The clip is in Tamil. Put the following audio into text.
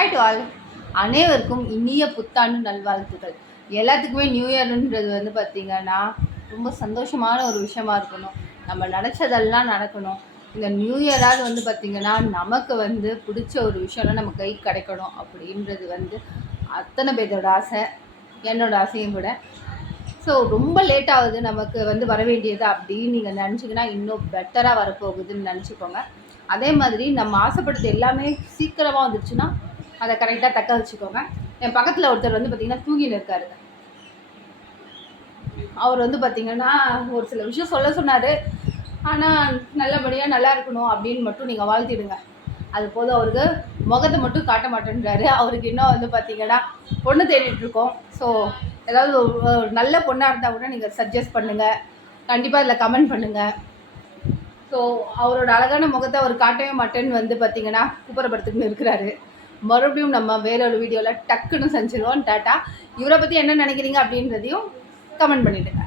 Hi to all. அனைவருக்கும் இனிய புத்தாண்டு நல்வாழ்த்துக்கள். எல்லாத்துக்குமே நியூ இயர்ன்றது வந்து பார்த்திங்கன்னா ரொம்ப சந்தோஷமான ஒரு விஷயமா இருக்கணும். நம்ம நினச்சதெல்லாம் நடக்கணும். இந்த நியூ இயராவது வந்து பார்த்திங்கன்னா நமக்கு வந்து பிடிச்ச ஒரு விஷயம்லாம் நம்ம கைக்கு கிடைக்கணும் அப்படின்றது வந்து அத்தனை பேர்த்தோட ஆசை, என்னோட ஆசையும் கூட. ஸோ ரொம்ப லேட் ஆகுது நமக்கு வந்து வர வேண்டியது அப்படின்னு நீங்கள் நினச்சிங்கன்னா இன்னும் பெட்டராக வரப்போகுதுன்னு நினச்சிக்கோங்க. அதே மாதிரி நம்ம ஆசைப்படுறது எல்லாமே சீக்கிரமாக வந்துடுச்சுன்னா அதை கரெக்டாக தக்க வச்சுக்கோங்க. என் பக்கத்தில் ஒருத்தர் வந்து பார்த்திங்கன்னா தூங்கின்னு இருக்காரு. அவர் வந்து பார்த்திங்கன்னா ஒரு சில விஷயம் சொல்ல சொன்னார். ஆனால் நல்லபடியாக நல்லா இருக்கணும் அப்படின்னு மட்டும் நீங்கள் வாழ்த்திடுங்க. அது போதும். அவருக்கு முகத்தை மட்டும் காட்ட மாட்டேன்றாரு. அவருக்கு இன்னும் வந்து பார்த்திங்கன்னா பொண்ணு தேடிட்டுருக்கோம். ஸோ ஏதாவது ஒரு நல்ல பொண்ணாக இருந்தால் கூட நீங்கள் சஜஸ்ட் பண்ணுங்கள். கண்டிப்பாக இதில் கமெண்ட் பண்ணுங்கள். ஸோ அவரோட அழகான முகத்தை அவர் காட்டவே மாட்டேன்னு வந்து பார்த்திங்கன்னா குப்புறப்படுத்துக்குன்னு இருக்கிறாரு. மறுபடியும் நம்ம வேறொரு வீடியோவில் டக்குன்னு செஞ்சிருவோம். டாட்டா. இவரை பற்றி என்ன நினைக்கிறீங்க அப்படின்றதையும் கமெண்ட் பண்ணிவிடுங்க.